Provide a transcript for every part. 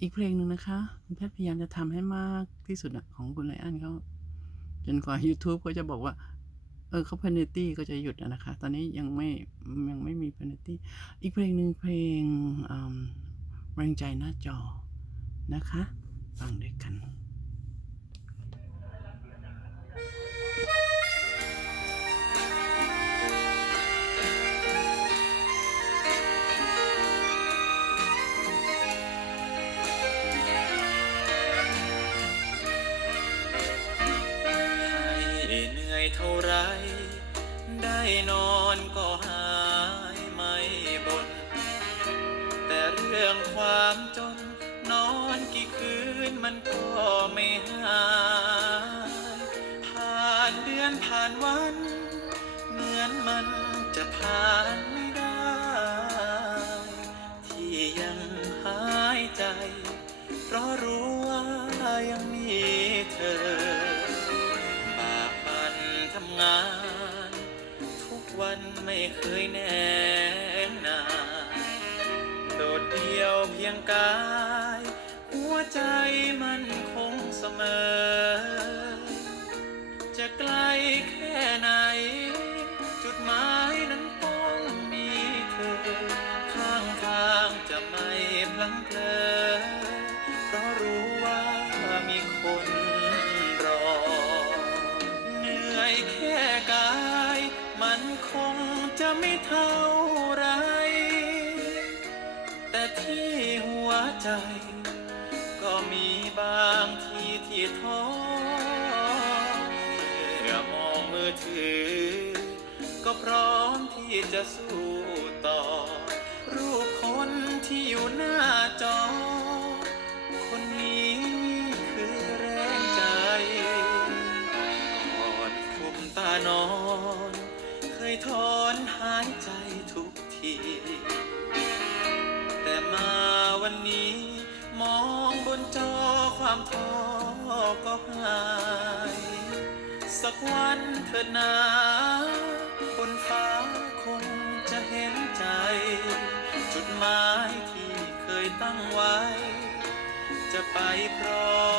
อีกเพลงหนึ่งนะคะคุณแพทย์พยายามจะทำให้มากที่สุดอะของคุณไลอ้อนเขาจนกว่า YouTube เขาจะบอกว่า เออเขาเพน a ตี้ก็จะหยุดอะนะคะ ตอนนี้ยังไม่ยังไม่มีเพน a ตี้อีกเพลงหนึ่งเพลงแรงใจหน้าจอนะคะ ฟังด้วยกัน อยเท่าไร ได้นอนก็หายไม่บน แต่เรื่องความจนนอนกี่คืนมันก็ไม่หายผ่านเดือนผ่านวัน เหมือนมันจะผ่าน เคยแน่นา โดดเดี่ยวเพียงกาย หัวใจมันคงเสมอ จะไกลแค่ไหน จุดหมายนั้นต้องมีเธอ ข้างทางจะไม่พลังเพลอ จะไม่เท่าไร แต่ที่หัวใจ ก็มีบางทีที่ท้อเมื่อมองมือถือ ก็พร้อมที่จะสู้ต่อ รูปคนที่อยู่หน้าจอ คนนี้คือแรงใจก่อนคุมตานอน เคยถอายใจทุกที แต่มาวันนี้มองบนจอความท้อก็หาย สักวันเธอนาบนฟ้าคงจะเห็นใจ จุดหมายที่เคยตั้งไว้ จะไปพร้อม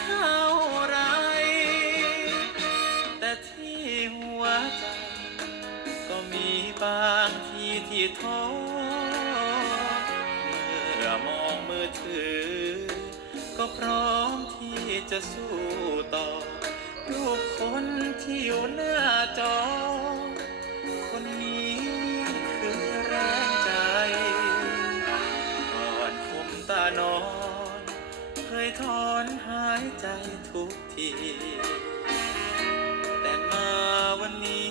เท่าไร แต่ที่หัวใจ ก็มีบางทีที่ท้อเมื่อมองมือถือ ก็พร้อมที่จะสู้ต่อรูปคนที่อยู่หน้าจอ ถอนหายใจทุกที แต่มาวันนี้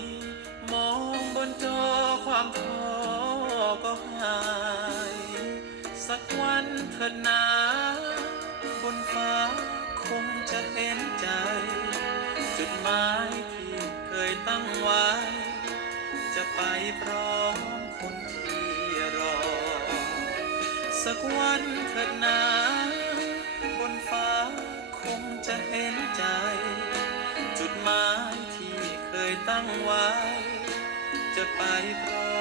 มองบนจอความท้อก็หาย สักวันเถิดนาบนฟ้าคงจะเห็นใจ จุดหมายที่เคยตั้งไว้ จะไปพร้อมคนที่รอ สักวันเถิดนา ไว้ จะไปพร้อม